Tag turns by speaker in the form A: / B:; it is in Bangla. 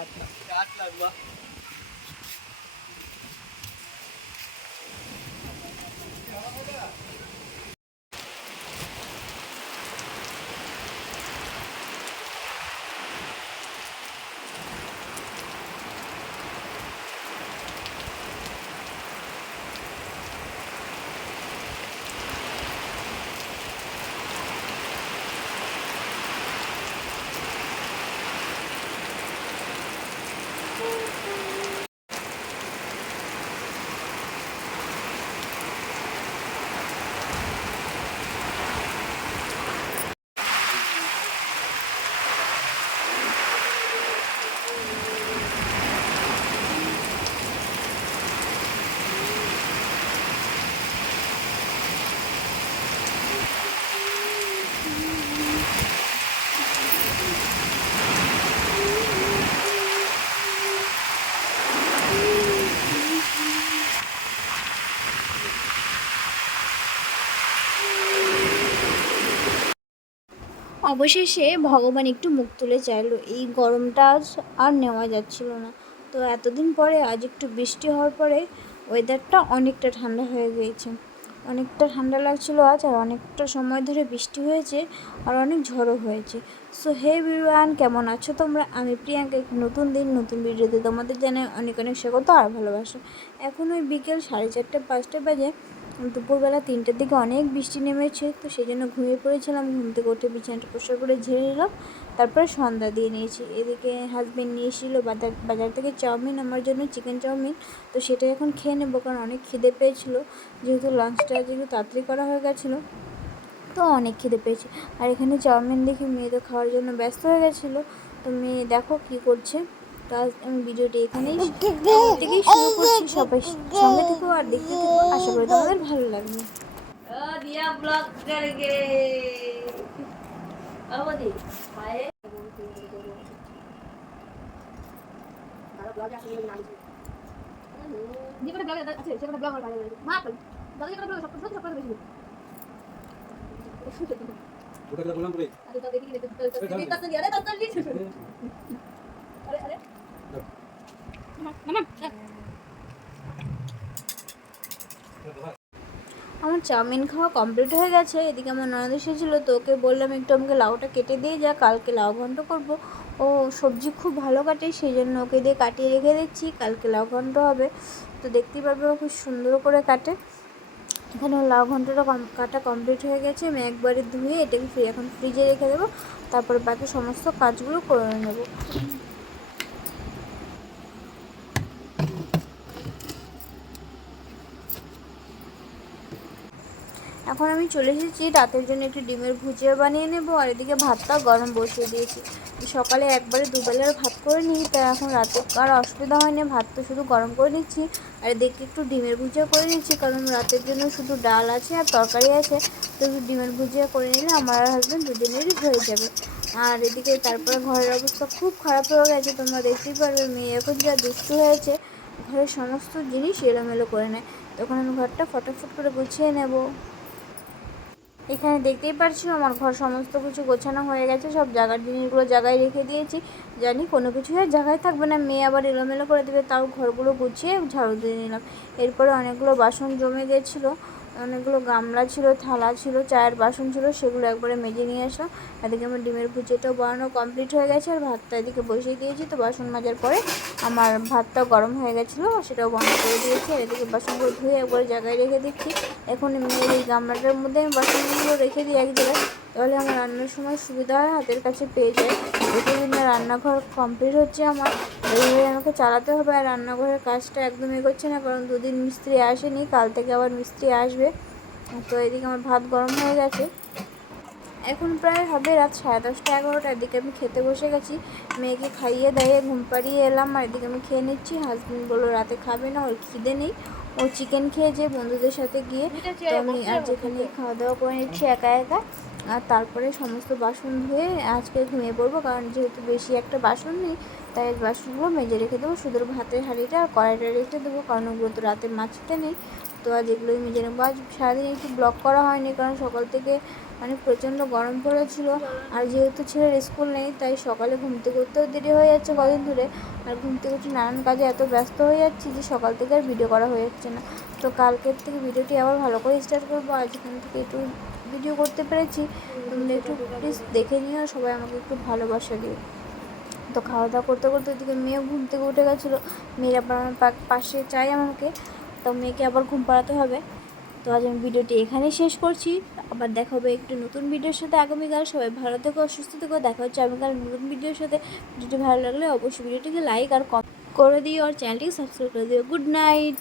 A: આઠ લાખ
B: অবশেষে ভগবান একটু মুখ তুলে চাইলো। এই গরমটা আজ আর নেওয়া যাচ্ছিল না। তো এতদিন পরে আজ একটু বৃষ্টি হওয়ার পরে ওয়েদারটা অনেকটা ঠান্ডা হয়ে গিয়েছে। অনেকটা ঠান্ডা লাগছিল আজ আর অনেকটা সময় ধরে বৃষ্টি হয়েছে আর অনেক ঝড়ও হয়েছে। সো হে বিরান কেমন আছো তোমরা? আমি প্রিয়াঙ্কা। একটি নতুন দিন, নতুন ভিডিওতে তোমাদের জানাই অনেক অনেক স্বাগত আর ভালোবাসো। এখন ওই বিকেল সাড়ে চারটে, পাঁচটা বাজে। দুপুরবেলা তিনটের দিকে অনেক বৃষ্টি নেমেছে, তো সেই জন্য ঘুমিয়ে পড়েছিলাম, ঘুম থেকে উঠে বিছানাটা পরিষ্কার করে ঝেড়ে নিলাম, তারপরে সন্ধ্যা দিয়ে নিয়েছি। এদিকে হাজব্যান্ড নিয়ে এসেছিল বাজার বাজার থেকে চাউমিন, আমার জন্য চিকেন চাউমিন, তো সেটা এখন খেয়ে নেব কারণ অনেক খিদে পেয়েছিলো, যেহেতু লাঞ্চটা যেহেতু তাড়াতাড়ি করা হয়ে গেছিল, তো অনেক খিদে পেয়েছে। আর এখানে চাউমিন দেখি মেয়ে তো খাওয়ার জন্য ব্যস্ত হয়ে গেছিল, তো মেয়ে দেখো কী করছে। তো আজ আমি ভিডিওটি এখানেই থেকে শুরু করছি। সবাই সঙ্গে থেকো আর দেখতে থেকো। আশা করি তোমাদের ভালো লাগবে।
C: দিয়া ব্লগ করেগে অবধি পায়ে
D: ব্লগ আছে যেটা ব্লগ আছে সেটা ব্লগ আর বাইরে মা তো দাদা যেটা ব্লগ সব সব সব বেশি।
A: ওটা বললাম রে
D: আরে তো দেখি দেখি তো তো তো তো তো
B: আমার চাউমিন খাওয়া কমপ্লিট হয়ে গেছে, এদিকে আমার ননদ এসেছিল, তো ওকে বললাম, একটু আমাকে লাউটা কেটে দিয়ে যা, কালকে লাউ ঘন্ট করব। ও সবজি খুব ভালো কাটে, সেই জন্য ওকে দিয়ে কাটিয়ে রেখে দিচ্ছি, কালকে লাউ ঘন্ট হবে। তো দেখতেই পারবে ও খুব সুন্দর করে কাটে। এখানে লাউ ঘন্টটা কাটা কমপ্লিট হয়ে গেছে, আমি একবারে ধুয়ে এটাকে এখন ফ্রিজে রেখে দেবো, তারপরে বাকি সমস্ত কাজগুলো করে নেব। এখন আমি চলে এসেছি, রাতের জন্য একটু ডিমের ভুজিয়া বানিয়ে নেব, আর এদিকে ভাতটা গরম বসিয়ে দিয়েছি। সকালে একবারে দুবেলার ভাত করে নিই তাই এখন রাতে আর অসুবিধা হয়নি ভাত তো শুধু গরম করে নিচ্ছি, আর এদিকে একটু ডিমের ভুজিয়া করে নিচ্ছি, কারণ রাতের জন্য শুধু ডাল আছে আর তরকারি আছে, তো ডিমের ভুজিয়া করে নিলে আমার আর হাজব্যান্ড দুজনেরই হয়ে যাবে। আর এদিকে তারপরে ঘরের অবস্থা খুব খারাপ হয়ে গেছে, তোমরা দেখতেই পারবে, মেয়ে এখন যা দুষ্টু হয়েছে, ঘরের সমস্ত জিনিস এলোমেলো করে নেয়, তখন আমি ঘরটা ফটাফট করে গুছিয়ে নেব। এখানে দেখতেই পারছি, আমার ঘর সমস্ত কিছু গোছানো হয়ে গেছে। সব জায়গার জিনিসগুলো জায়গায় রেখে দিয়েছি। জানি কোনো কিছু আর জায়গায় থাকবে না। মেয়ে আবার এলোমেলো করে দেবে, তাও ঘরগুলো গুছিয়ে ঝাড়ু দিয়ে নিলাম। এরপরে অনেকগুলো বাসন জমে গেছিল। অনেকগুলো গামলা ছিল, থালা ছিল, চায়ের বাসন ছিল, সেগুলো একবারে মেজে নিয়ে আসলাম। এদিকে আমার ডিমের ভুজিয়াটাও বানানো কমপ্লিট হয়ে গেছে, আর ভাতটা এদিকে বসিয়ে দিয়েছি। তো বাসন মাজার পরে আমার ভাতটাও গরম হয়ে গেছিল সেটাও বন্ধ করে দিয়েছি, আর এদিকে বাসনগুলো ধুয়ে একবারে জায়গায় রেখে দিচ্ছি। এখন মেয়ের এই গামলাটার মধ্যে আমি বাসনগুলো রেখে দিই এক জায়গায়, তাহলে আমার রান্নার সময় সুবিধা হয়, হাতের কাছে পেয়ে যায়। প্রতিদিন না রান্নাঘর কমপ্লিট হচ্ছে আমার। এইভাবে আমাকে চালাতে হবে আর রান্নাঘরের কাজটা একদম এগোচ্ছে না কারণ দুদিন মিস্ত্রি আসেনি কাল থেকে আবার মিস্ত্রি আসবে। তো এদিকে আমার ভাত গরম হয়ে গেছে। এখন প্রায় হবে রাত সাড়ে দশটা এগারোটার দিকে আমি খেতে বসে গেছি। মেয়েকে খাইয়ে দাইয়ে ঘুম পাড়িয়ে এলাম আর এদিকে আমি খেয়ে নিচ্ছি। হাজবেন্ড বলল রাতে খাবে না ওর খিদে নেই। ও চিকেন খেয়ে খেয়েছে বন্ধুদের সাথে গিয়ে। তো আমি আর যেখানে খাওয়া দাওয়া করে নিচ্ছি একা একা। আর তারপরে সমস্ত বাসন ধুয়ে আজকে ঘুমিয়ে পড়ব, কারণ যেহেতু বেশি একটা বাসন নেই, তাই বাসনগুলো মেজে রেখে দেবো। শুধু ভাতের হাঁড়িটা আর কড়াইটা রেখে দেবো, কারণ ওগুলো তো রাতে মাছতে নেই। তো আজ এগুলোই মেজে নেব। আজ সারাদিন একটু ব্লক করা হয়নি, কারণ সকাল থেকে মানে প্রচণ্ড গরম পড়েছিল। আর যেহেতু ছেলের স্কুল নেই, তাই সকালে ঘুম থেকে দেরি হয়ে যাচ্ছে কদিন ধরে। আর ঘুম থেকে নানান কাজে এত ব্যস্ত হয়ে যাচ্ছি যে সকাল থেকে আর ভিডিও করা হয়ে যাচ্ছে না। তো কালকের থেকে ভিডিওটি আবার ভালো করে স্টার্ট করব। আজ এখান থেকে একটু ভিডিও করতে পেরেছি একটু প্লিজ দেখে নিও, সবাই আমাকে একটু ভালোবাসা দিও। তো খাওয়া দাওয়া করতে করতে ওদিকে মেয়ে ঘুম থেকে উঠে গেছিল, মেয়ের আবার আমার পাশে চাই আমাকে, তো মেয়েকে আবার ঘুম পাড়াতে হবে। তো আজ আমি ভিডিওটি এখানেই শেষ করছি, আবার দেখা হবে একটু নতুন ভিডিওর সাথে আগামীকাল, সবাই ভালো থেকো, সুস্থ থেকো, দেখা হচ্ছে আগামীকাল নতুন ভিডিওর সাথে। ভিডিওটি ভালো লাগলে অবশ্যই ভিডিওটিকে লাইক আর কমেন্ট করে দিও, আর চ্যানেলটিকে সাবস্ক্রাইব করে দিও। Good night